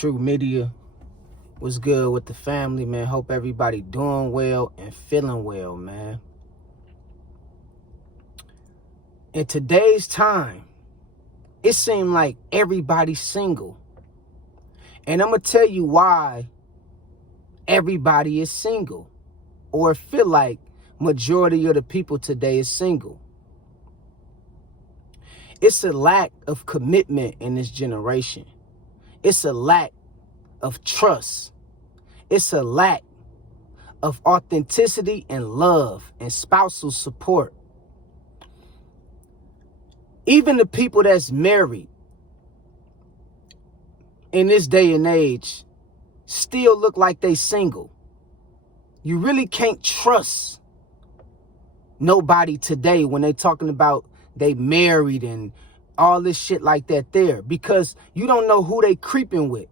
True Media was good with the family, man. Hope everybody doing well and feeling well, man. In today's time, it seems like everybody's single. And I'm going to tell you why everybody is single, or feel like majority of the people today is single. It's a lack of commitment in this generation. It's a lack of trust. It's a lack of authenticity and love and spousal support. Even the people that's married in this day and age still look like they single. You really can't trust nobody today when they talking about they married and all this shit like that there, because you don't know who they creeping with.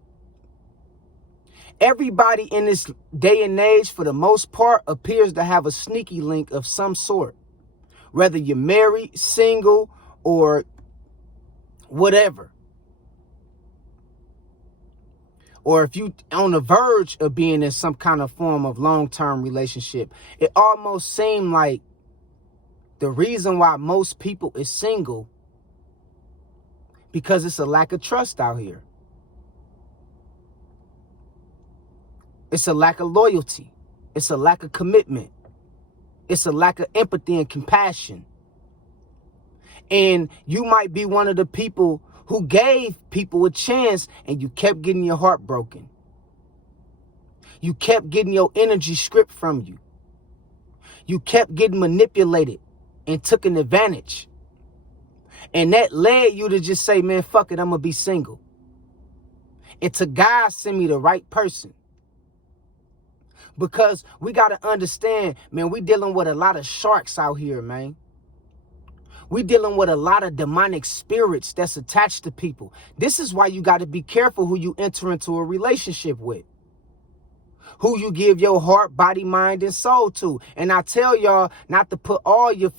Everybody in this day and age, for the most part, appears to have a sneaky link of some sort. Whether you're married, single, or whatever. Or if you on the verge of being in some kind of form of long-term relationship, it almost seems like the reason why most people is single, because it's a lack of trust out here. It's a lack of loyalty. It's a lack of commitment. It's a lack of empathy and compassion. And you might be one of the people who gave people a chance and you kept getting your heart broken. You kept getting your energy stripped from you. You kept getting manipulated and taken advantage. And that led you to just say, man, fuck it, I'm going to be single. And to God send me the right person. Because we got to understand, man, we dealing with a lot of sharks out here, man. We dealing with a lot of demonic spirits that's attached to people. This is why you got to be careful who you enter into a relationship with. Who you give your heart, body, mind, and soul to. And I tell y'all not to put all your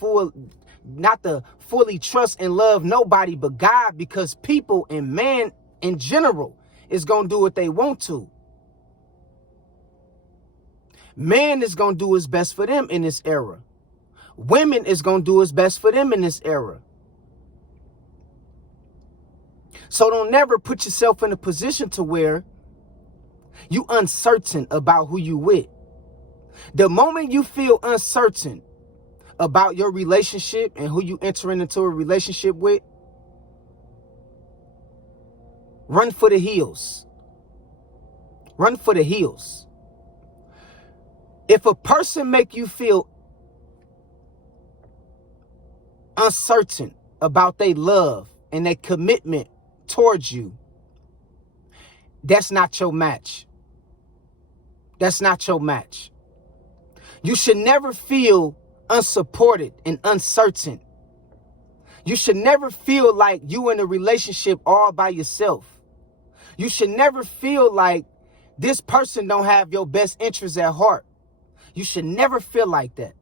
not to fully trust and love nobody but God, because people and man in general is going to do what they want to. Man is going to do his best for them in this era. Women is going to do his best for them in this era. So don't never put yourself in a position to where you uncertain about who you with. The moment you feel uncertain about your relationship and who you entering into a relationship with, run for the hills. Run for the hills. If a person make you feel uncertain about their love and their commitment towards you, that's not your match. That's not your match. You should never feel unsupported and uncertain. You should never feel like you in a relationship all by yourself. You should never feel like this person don't have your best interests at heart. You should never feel like that.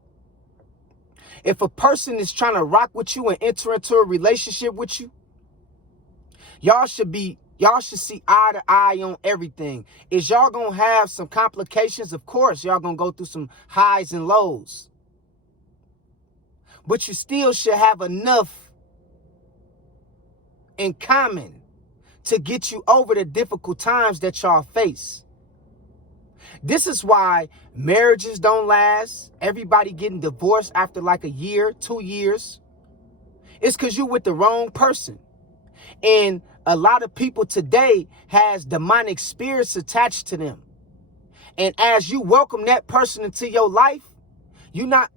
If a person is trying to rock with you and enter into a relationship with you, y'all should see eye to eye on everything. Is y'all gonna have some complications? Of course, y'all gonna go through some highs and lows. But you still should have enough in common to get you over the difficult times that y'all face. This is why marriages don't last. Everybody getting divorced after like a year, 2 years. It's because you're with the wrong person. And a lot of people today has demonic spirits attached to them. And as you welcome that person into your life, you're not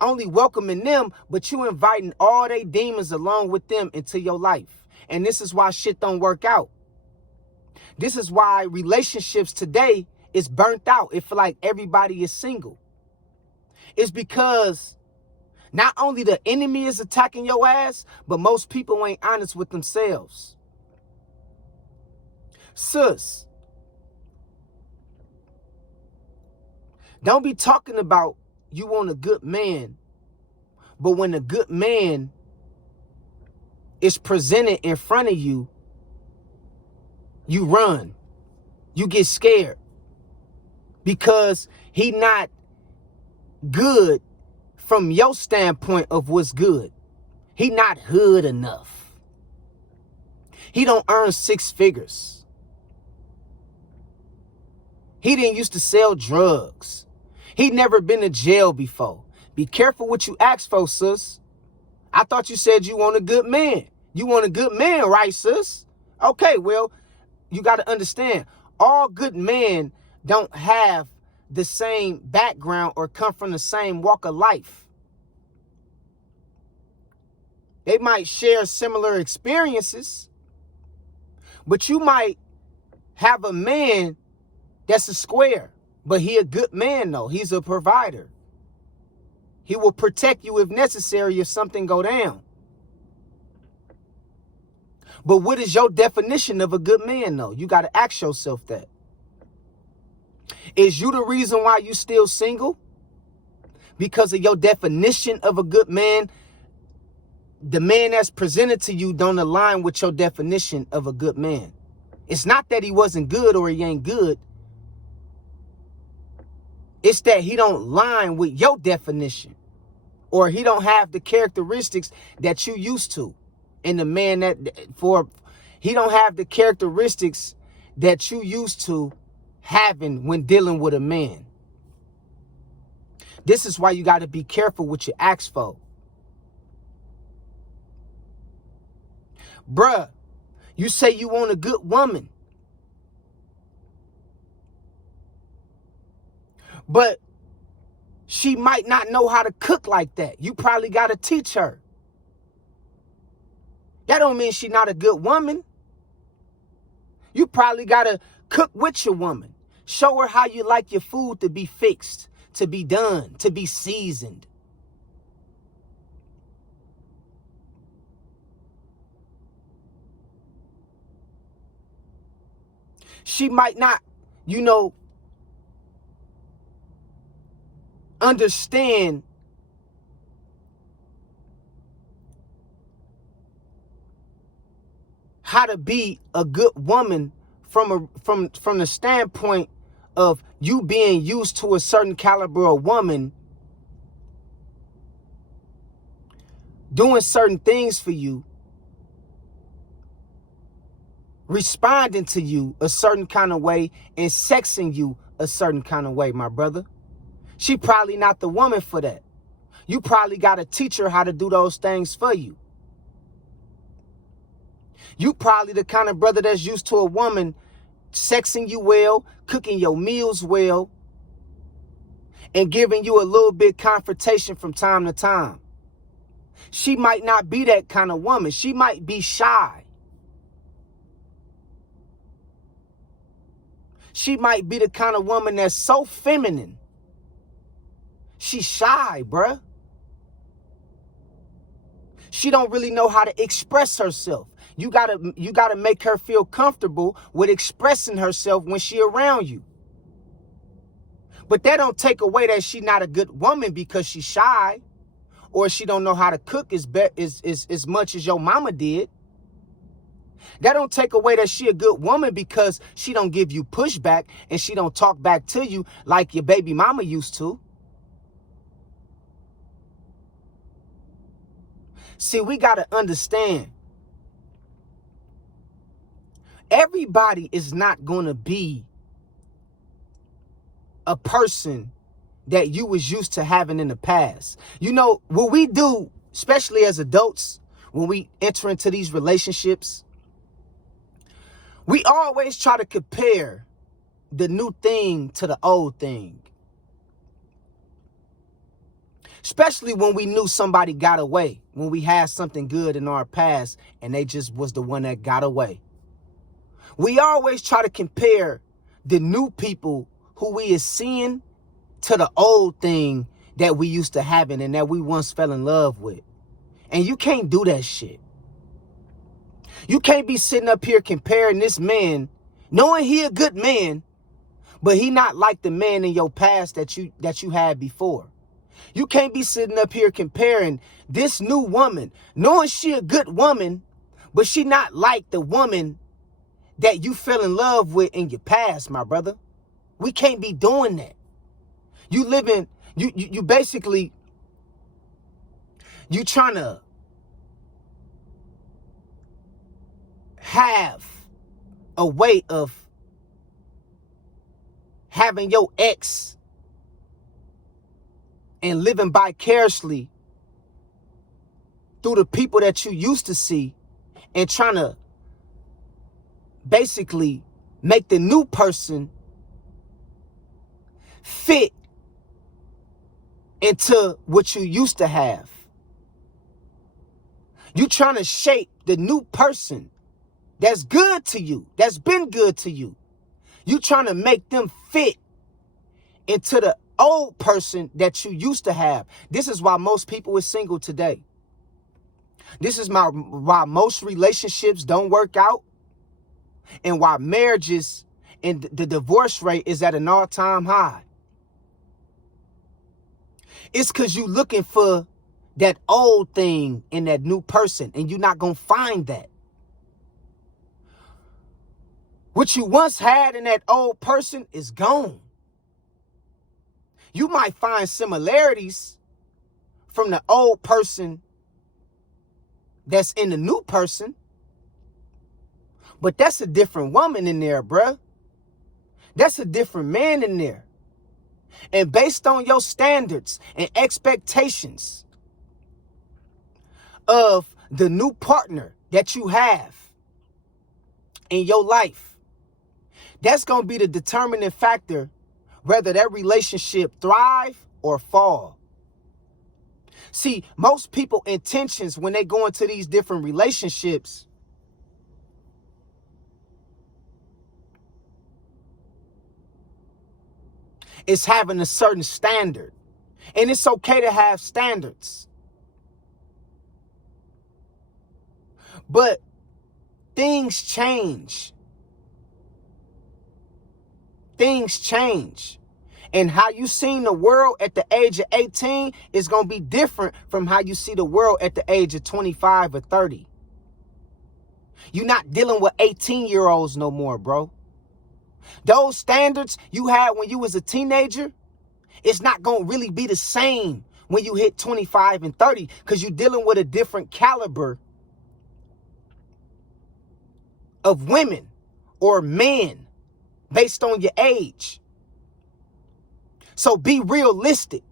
only welcoming them, but you inviting all they demons along with them into your life. And this is why shit don't work out. This is why relationships today is burnt out. It feel like everybody is single. It's because not only the enemy is attacking your ass, but most people ain't honest with themselves. Sis, don't be talking about you want a good man, but when a good man is presented in front of you, you run. You get scared because he not good from your standpoint of what's good. He not hood enough. He don't earn 6 figures. He didn't used to sell drugs. He never been to jail before. Be careful what you ask for, sis. I thought you said you want a good man. You want a good man, right, sis? Okay, well, you got to understand, all good men don't have the same background or come from the same walk of life. They might share similar experiences, but you might have a man that's a square, but he a good man though. He's a provider. He will protect you if necessary if something go down. But what is your definition of a good man though? You got to ask yourself that. Is you the reason why you still single? Because of your definition of a good man? The man that's presented to you don't align with your definition of a good man. It's not that he wasn't good or he ain't good. It's that he don't line with your definition, or he don't have the characteristics that you used to. And the man he don't have the characteristics that you used to having when dealing with a man. This is why you got to be careful what you ask for. Bruh, you say you want a good woman, but she might not know how to cook like that. You probably got to teach her. That don't mean she not a good woman. You probably got to cook with your woman. Show her how you like your food to be fixed, to be done, to be seasoned. She might not, understand how to be a good woman from the standpoint of you being used to a certain caliber of woman doing certain things for you, responding to you a certain kind of way, and sexing you a certain kind of way, my brother. She probably not the woman for that. You probably got to teach her how to do those things for you. You probably the kind of brother that's used to a woman sexing you well, cooking your meals well, and giving you a little bit confrontation from time to time. She might not be that kind of woman. She might be shy. She might be the kind of woman that's so feminine. She's shy, bruh. She don't really know how to express herself. You gotta make her feel comfortable with expressing herself when she around you. But that don't take away that she not a good woman because she's shy, or she don't know how to cook as much as your mama did. That don't take away that she a good woman because she don't give you pushback and she don't talk back to you like your baby mama used to. See, we got to understand, everybody is not going to be a person that you was used to having in the past. What we do, especially as adults, when we enter into these relationships, we always try to compare the new thing to the old thing. Especially when we knew somebody got away, when we had something good in our past and they just was the one that got away. We always try to compare the new people who we is seeing to the old thing that we used to having and that we once fell in love with. And you can't do that shit. You can't be sitting up here comparing this man, knowing he a good man, but he not like the man in your past that you had before. You can't be sitting up here comparing this new woman, knowing she a good woman, but she not like the woman that you fell in love with in your past, my brother. We can't be doing that. You living, you basically, you trying to have a way of having your ex and living vicariously through the people that you used to see and trying to basically make the new person fit into what you used to have. You trying to shape the new person that's good to you, that's been good to you. You trying to make them fit into the old person that you used to have. This is why most people are single today. This is why most relationships don't work out, and why marriages and the divorce rate is at an all-time high. It's because you looking for that old thing in that new person, and you're not going to find that. What you once had in that old person is gone. You might find similarities from the old person that's in the new person, but that's a different woman in there, bruh. That's a different man in there. And based on your standards and expectations of the new partner that you have in your life, that's going to be the determining factor whether that relationship thrive or fall. See, most people intentions when they go into these different relationships is having a certain standard. And it's okay to have standards. But things change. Things change. And how you seen the world at the age of 18 is going to be different from how you see the world at the age of 25 or 30. You're not dealing with 18-year-olds no more, bro. Those standards you had when you was a teenager, it's not going to really be the same when you hit 25 and 30 because you're dealing with a different caliber of women or men based on your age. So be realistic.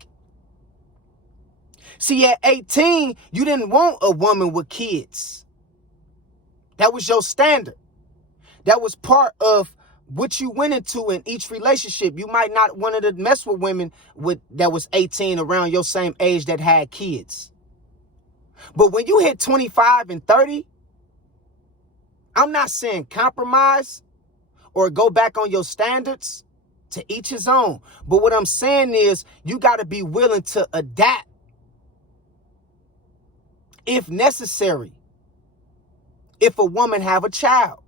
See, at 18, you didn't want a woman with kids. That was your standard. That was part of what you went into in each relationship. You might not want to mess with women that was 18 around your same age that had kids. But when you hit 25 and 30, I'm not saying compromise or go back on your standards. To each his own. But what I'm saying is you got to be willing to adapt if necessary. If a woman have a child.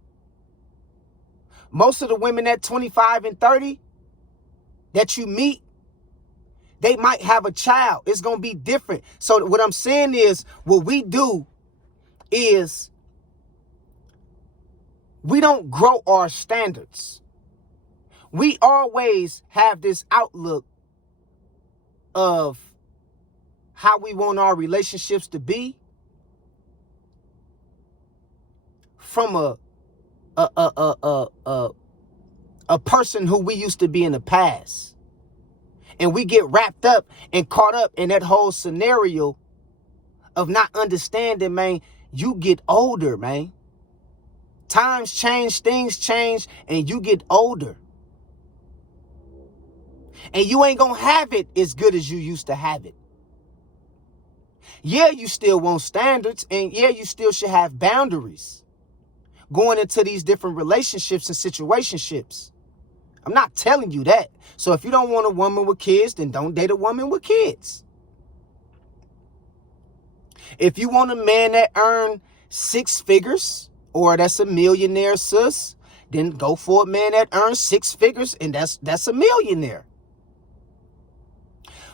Most of the women at 25 and 30 that you meet, they might have a child. It's going to be different. So what I'm saying is what we do is we don't grow our standards. We always have this outlook of how we want our relationships to be from a person who we used to be in the past. And we get wrapped up and caught up in that whole scenario of not understanding, man, you get older, man. Times change, things change, and you get older. And you ain't gonna have it as good as you used to have it. Yeah, you still want standards, and yeah, you still should have boundaries going into these different relationships and situationships. I'm not telling you that. So if you don't want a woman with kids, then don't date a woman with kids. If you want a man that earn 6 figures, or that's a millionaire, sis, then go for a man that earns 6 figures, and that's a millionaire.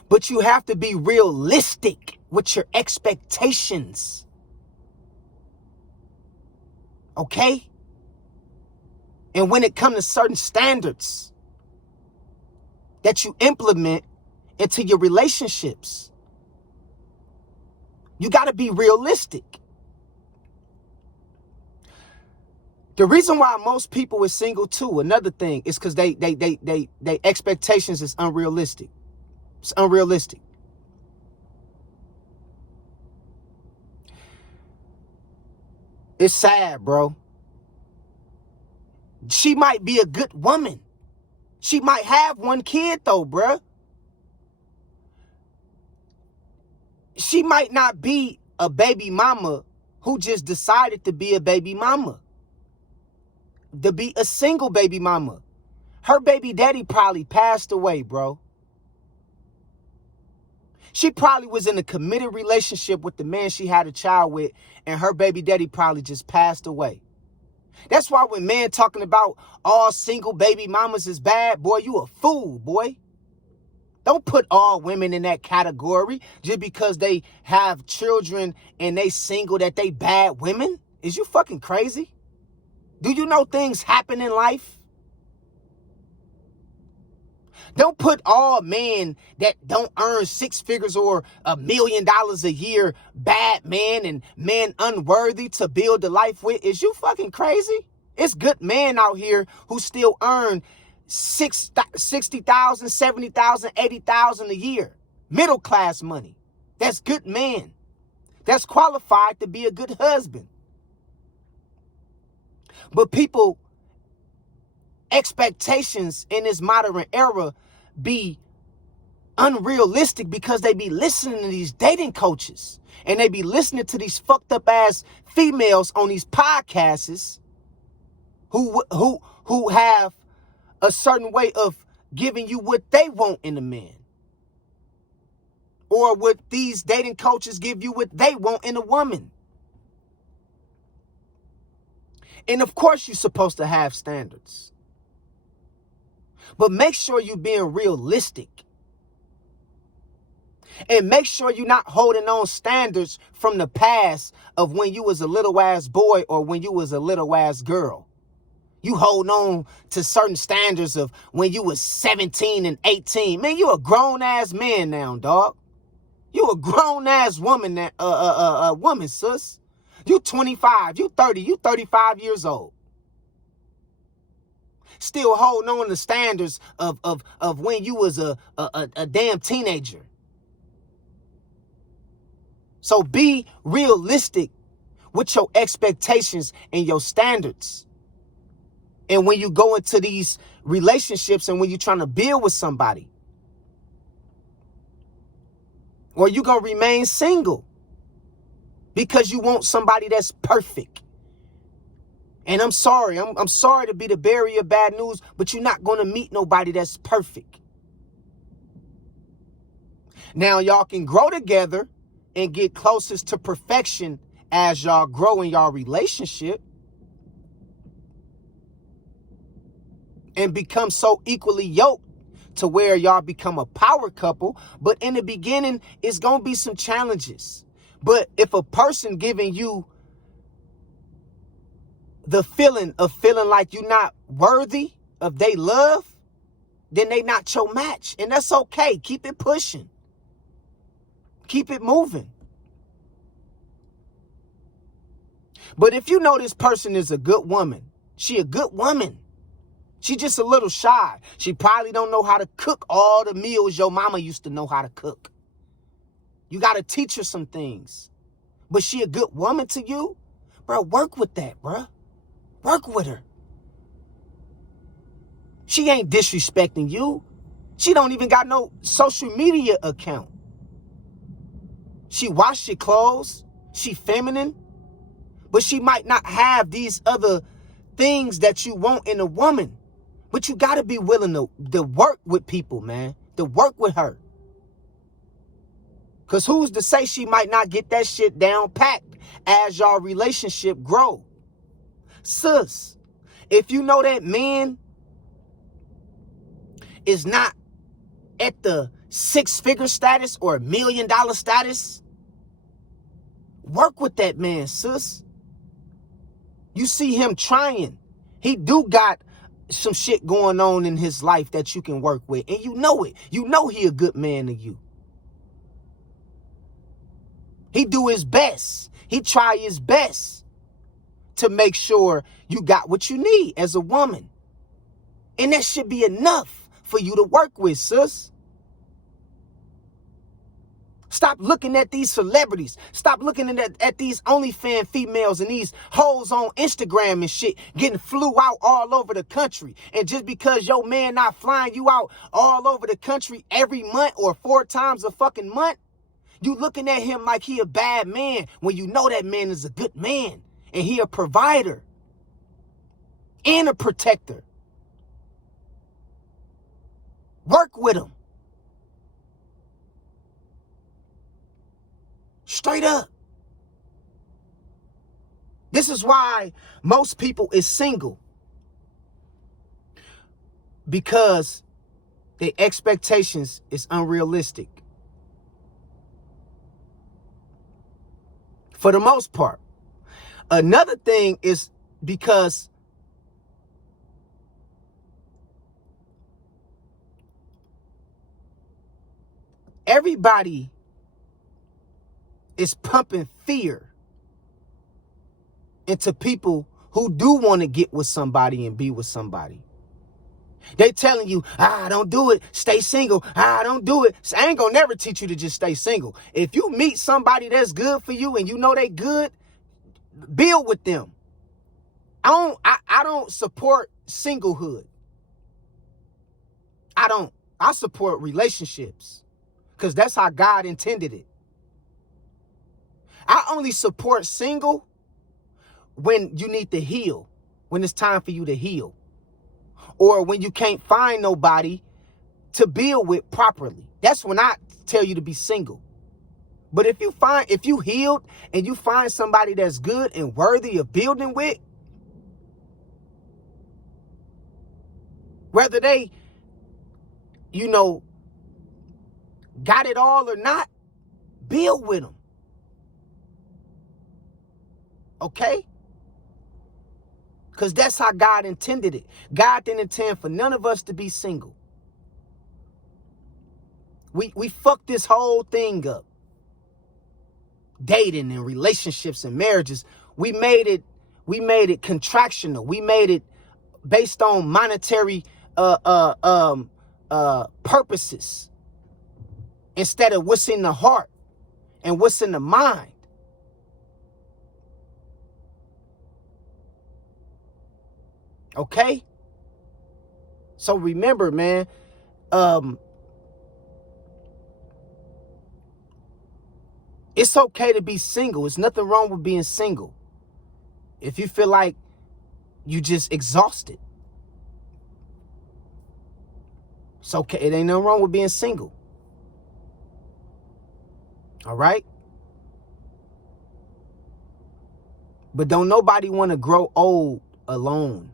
But you have to be realistic with your expectations. Okay? And when it comes to certain standards that you implement into your relationships, you got to be realistic. The reason why most people are single too, another thing, is because they expectations is unrealistic. It's unrealistic. It's sad, bro. She might be a good woman. She might have one kid though, bruh. She might not be a baby mama who just decided to be a baby mama. To be a single baby mama. Her baby daddy probably passed away, bro. She probably was in a committed relationship with the man she had a child with, and her baby daddy probably just passed away. That's why when men talking about all single baby mamas is bad, boy, you a fool, boy. Don't put all women in that category just because they have children and they single that they bad women. Is you fucking crazy? Do you know things happen in life? Don't put all men that don't earn six figures or $1 million a year bad men and men unworthy to build a life with. Is you fucking crazy? It's good men out here who still earn $60,000, $70,000, $80,000 a year. Middle class money. That's good men. That's qualified to be a good husband. But people expectations in this modern era be unrealistic because they be listening to these dating coaches and they be listening to these fucked up ass females on these podcasts who have a certain way of giving you what they want in a man, or what these dating coaches give you what they want in a woman. And of course you're supposed to have standards. But make sure you're being realistic. And make sure you're not holding on standards from the past of when you was a little ass boy or when you was a little ass girl. You hold on to certain standards of when you was 17 and 18. Man, you a grown ass man now, dog. You a grown ass woman, woman, sis. You 25, you 30, you 35 years old. Still holding on to standards of when you was a damn teenager. So be realistic with your expectations and your standards. And when you go into these relationships and when you're trying to build with somebody, or you're going to remain single because you want somebody that's perfect. And I'm sorry. I'm sorry to be the bearer of bad news, but you're not going to meet nobody that's perfect. Now, y'all can grow together and get closest to perfection as y'all grow in y'all relationship and become so equally yoked to where y'all become a power couple. But in the beginning, it's going to be some challenges. But if a person giving you the feeling of feeling like you're not worthy of their love, then they not your match. And that's okay. Keep it pushing. Keep it moving. But if you know this person is a good woman, she a good woman. She just a little shy. She probably don't know how to cook all the meals your mama used to know how to cook. You got to teach her some things. But she a good woman to you? Bro, work with that, bro. Work with her. She ain't disrespecting you. She don't even got no social media account. She wash your clothes. She feminine. But she might not have these other things that you want in a woman. But you got to be willing to work with people, man. To work with her. Because who's to say she might not get that shit down packed as y'all relationship grow? Sis, if you know that man is not at the 6-figure status or $1 million status, work with that man, sis. You see him trying. He do got some shit going on in his life that you can work with. And you know it. You know he a good man to you. He do his best. He try his best to make sure you got what you need as a woman. And that should be enough for you to work with, sis. Stop looking at these celebrities. Stop looking at these OnlyFans females and these hoes on Instagram and shit getting flew out all over the country. And just because your man not flying you out all over the country every month or 4 times a fucking month, you looking at him like he a bad man when you know that man is a good man and he a provider and a protector. Work with him. Straight up. This is why most people is single. Because their expectations is unrealistic. For the most part. Another thing is because everybody is pumping fear into people who do want to get with somebody and be with somebody. They telling you, don't do it. Stay single. Don't do it. So I ain't gonna never teach you to just stay single. If you meet somebody that's good for you and you know they good, build with them. I don't support singlehood. I don't. I support relationships because that's how God intended it. I only support single when you need to heal, when it's time for you to heal, or when you can't find nobody to build with properly. That's when I tell you to be single. But if you healed and you find somebody that's good and worthy of building with, whether they, got it all or not, build with them. Okay? Because that's how God intended it. God didn't intend for none of us to be single. We fucked this whole thing up. Dating and relationships and marriages. We made it contractional. We made it based on monetary purposes instead of what's in the heart and what's in the mind. Okay? So remember, man, it's okay to be single. There's nothing wrong with being single. If you feel like you just exhausted, it's okay. It ain't nothing wrong with being single. All right? But don't nobody want to grow old alone.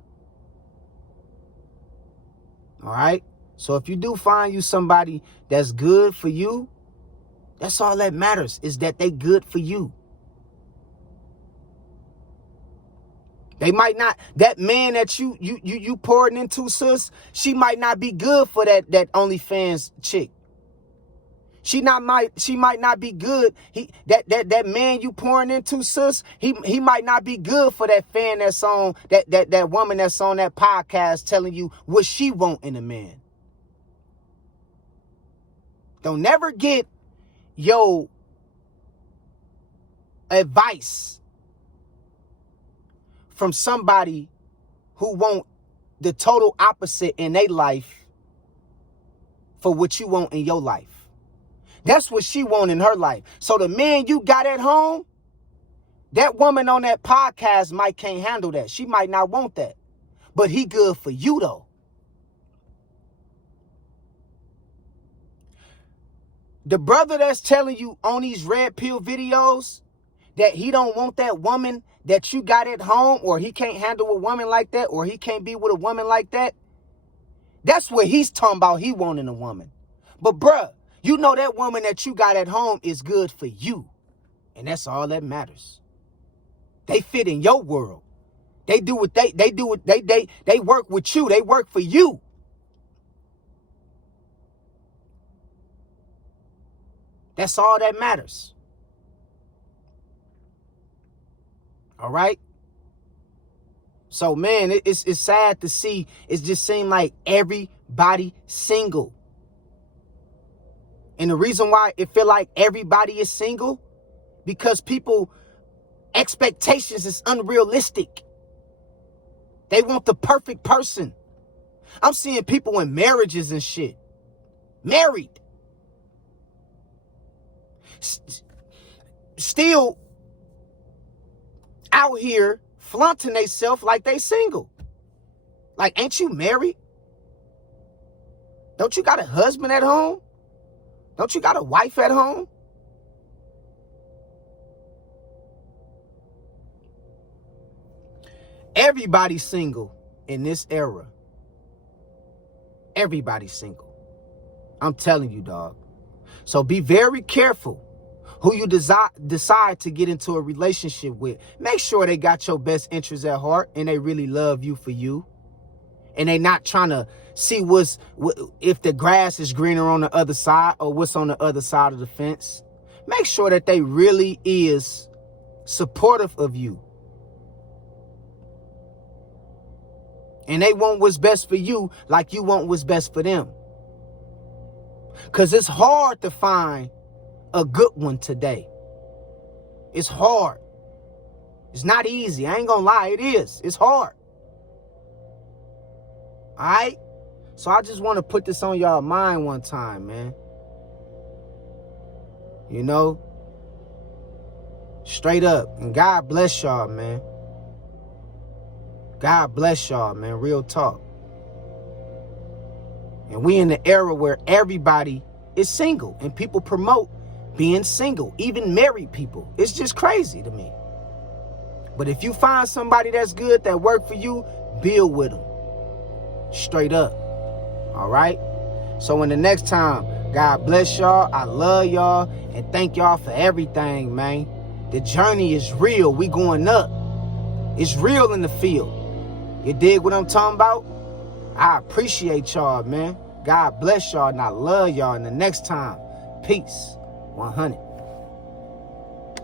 All right? So if you do find you somebody that's good for you, that's all that matters, is that they good for you. They might not, that man that you pouring into, sis, she might not be good for that OnlyFans chick. She might not be good. That man you pouring into, sis, he might not be good for that fan that's on that woman that's on that podcast telling you what she want in a man. Don't never get your advice from somebody who want the total opposite in their life for what you want in your life. That's what she want in her life. So the man you got at home, that woman on that podcast might can't handle that. She might not want that. But he good for you though. The brother that's telling you on these red pill videos that he don't want that woman that you got at home, or he can't handle a woman like that, or he can't be with a woman like that, that's what he's talking about, he wanting a woman. But bruh, you know that woman that you got at home is good for you. And that's all that matters. They fit in your world. They do what they work with you. They work for you. That's all that matters. All right? So, man, it's sad to see. It just seemed like everybody single. And the reason why it feel like everybody is single, because people expectations is unrealistic. They want the perfect person. I'm seeing people in marriages and shit. Married. Still out here flaunting themselves like they single. Like, ain't you married? Don't you got a husband at home? Don't you got a wife at home? Everybody's single in this era. Everybody's single. I'm telling you, dog. So be very careful who you decide to get into a relationship with. Make sure they got your best interests at heart and they really love you for you. And they not trying to see if the grass is greener on the other side or what's on the other side of the fence. Make sure that they really is supportive of you. And they want what's best for you like you want what's best for them. Because it's hard to find a good one today. It's hard. It's not easy. I ain't gonna lie, it is. It's hard. All right? So I just want to put this on y'all mind one time, man. You know? Straight up. And God bless y'all, man. God bless y'all, man. Real talk. And we in the era where everybody is single and people promote being single, even married people. It's just crazy to me. But if you find somebody that's good, that work for you, build with them. Straight up. All right? So in the next time, God bless y'all. I love y'all. And thank y'all for everything, man. The journey is real. We going up. It's real in the field. You dig what I'm talking about? I appreciate y'all, man. God bless y'all and I love y'all. And the next time, peace. 100.